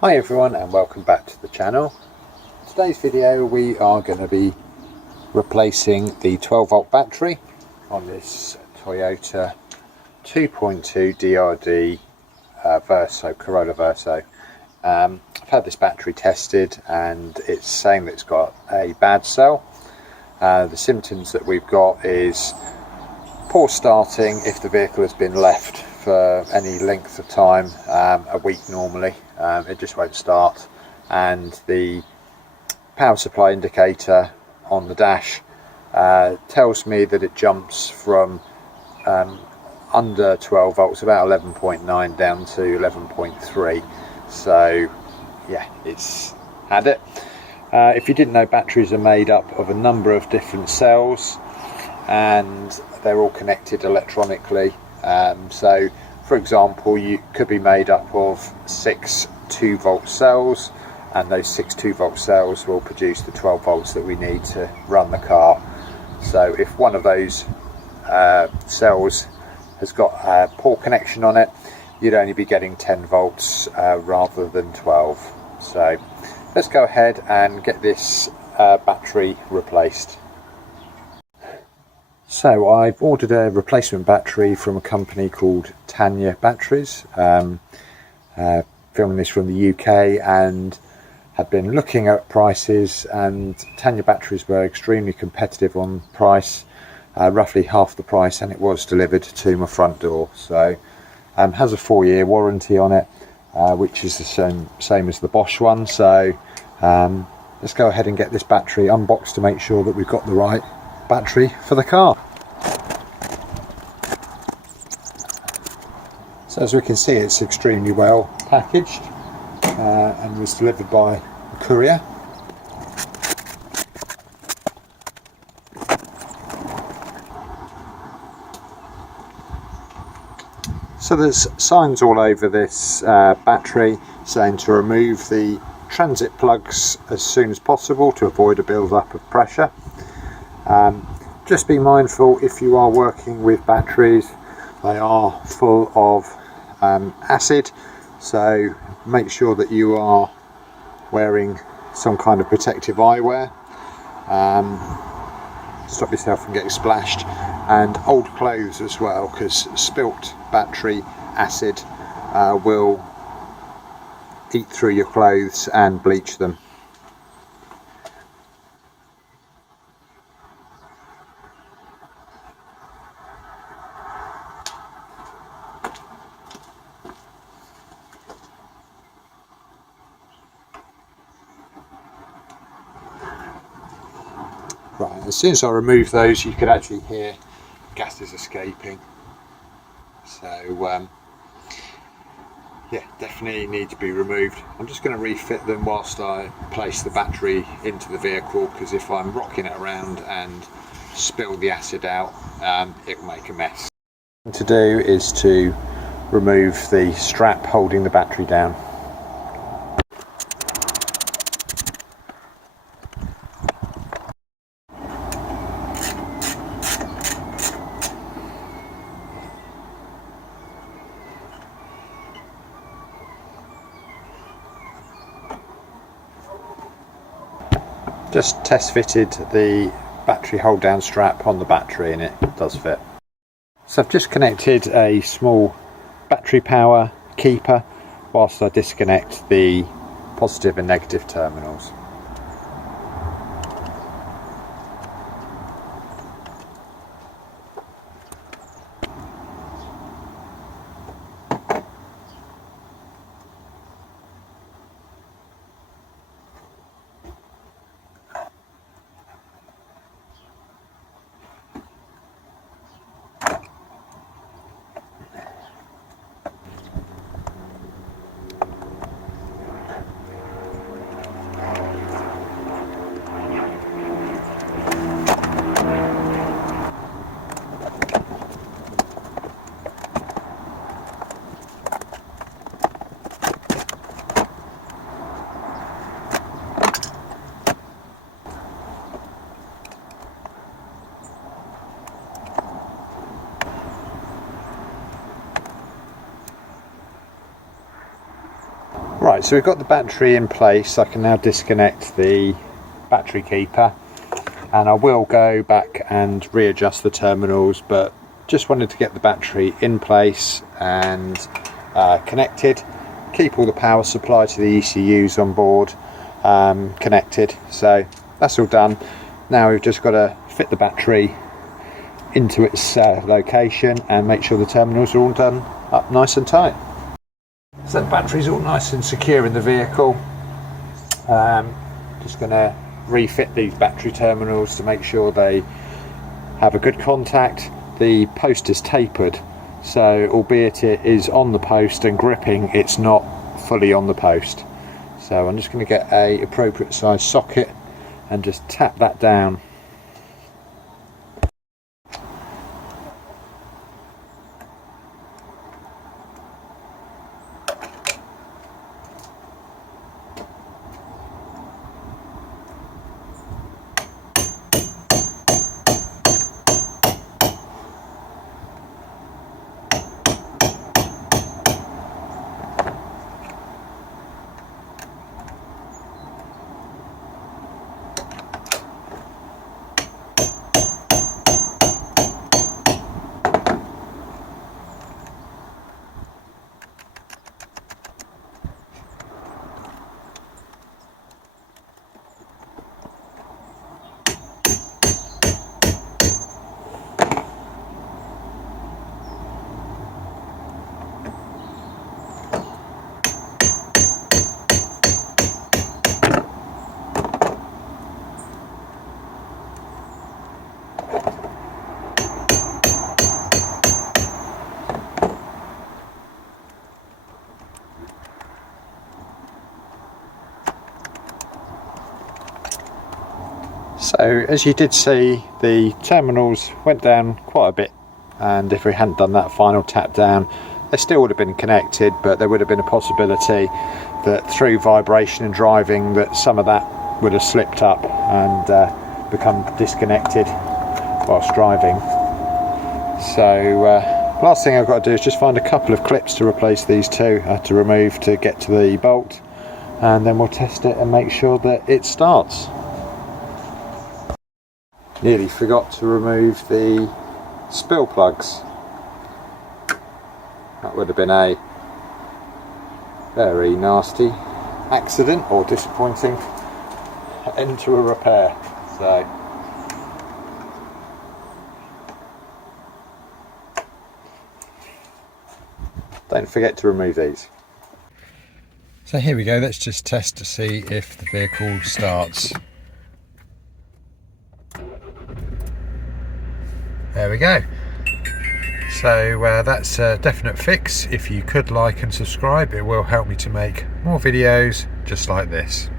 Hi everyone and welcome back to the channel. Today's video we are going to be replacing the 12 volt battery on this Toyota 2.2 DRD Verso, Corolla Verso. I've had this battery tested and it's saying that it's got a bad cell. The symptoms that we've got is poor starting if the vehicle has been left for any length of time, a week normally. It just won't start, and the power supply indicator on the dash tells me that it jumps from under 12 volts, about 11.9 down to 11.3. so yeah, it's had it. If you didn't know, batteries are made up of a number of different cells and they're all connected electronically. So for example, you could be made up of 6 2-volt cells, and those 6 2-volt cells will produce the 12 volts that we need to run the car. So if one of those cells has got a poor connection on it, you'd only be getting 10 volts rather than 12. So let's go ahead and get this battery replaced. So I've ordered a replacement battery from a company called Tanya Batteries, filming this from the UK, and have been looking at prices, and Tanya Batteries were extremely competitive on price, roughly half the price, and it was delivered to my front door. So has a 4-year warranty on it, which is the same as the Bosch one. So let's go ahead and get this battery unboxed to make sure that we've got the right battery for the car. So as we can see, it's extremely well packaged and was delivered by a courier. So there's signs all over this battery saying to remove the transit plugs as soon as possible to avoid a build-up of pressure. Just be mindful, if you are working with batteries, they are full of acid, so make sure that you are wearing some kind of protective eyewear. Stop yourself from getting splashed, and old clothes as well, because spilt battery acid will eat through your clothes and bleach them. Right, as soon as I remove those, you could actually hear gases escaping. So yeah, definitely need to be removed. I'm just going to refit them whilst I place the battery into the vehicle, because if I'm rocking it around and spill the acid out, it will make a mess. What to do is to remove the strap holding the battery down. Just test fitted the battery hold down strap on the battery and it does fit. So I've just connected a small battery power keeper whilst I disconnect the positive and negative terminals. Right, so we've got the battery in place. I can now disconnect the battery keeper, and I will go back and readjust the terminals, but just wanted to get the battery in place and connected, keep all the power supply to the ECUs on board connected. So that's all done. Now we've just got to fit the battery into its location and make sure the terminals are all done up nice and tight. So the battery's all nice and secure in the vehicle. Just going to refit these battery terminals to make sure they have a good contact. The post is tapered, so albeit it is on the post and gripping, it's not fully on the post. So I'm just going to get a appropriate size socket and just tap that down. So as you did see, the terminals went down quite a bit, and if we hadn't done that final tap down, they still would have been connected, but there would have been a possibility that through vibration and driving that some of that would have slipped up and become disconnected whilst driving. So last thing I've got to do is just find a couple of clips to replace these two. I had to remove to get to the bolt, and then we'll test it and make sure that it starts. Nearly forgot to remove the spill plugs. That would have been a very nasty accident or disappointing end to a repair. So don't forget to remove these. So here we go, let's just test to see if the vehicle starts. There we go. So that's a definite fix. If you could like and subscribe, it will help me to make more videos just like this.